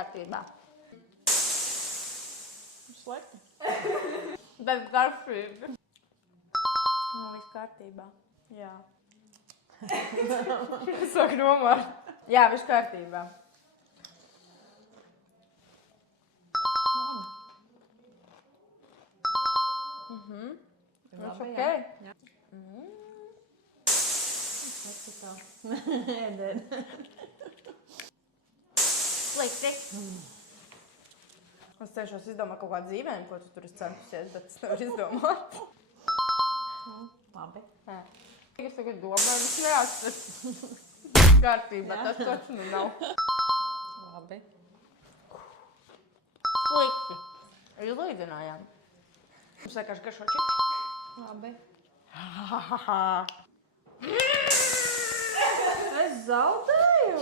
kārtībā. Slikti. Bet garšīgi. Nu, viss kārtībā. Jā. Saka nomār. Jā, viss kārtībā. Viss ok. Slikti. Es cenšos izdomāt kaut kādu dzīvējumu, ko tu tur esi centusies, bet es nevaru izdomāt. Labi. Es tagad domāju, es neatceros. Kārtībā, tas taču nu nav. Labi. Slikti. Izlīdzinājām. Mums vienkārši garšo čips. Labi. Es zaudēju.